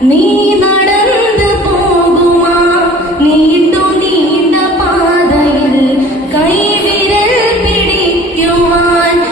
நீ நடந்து போகுமா? நீ துணிந்த பாதையில் கைவிரல் பிடிக்குமான்?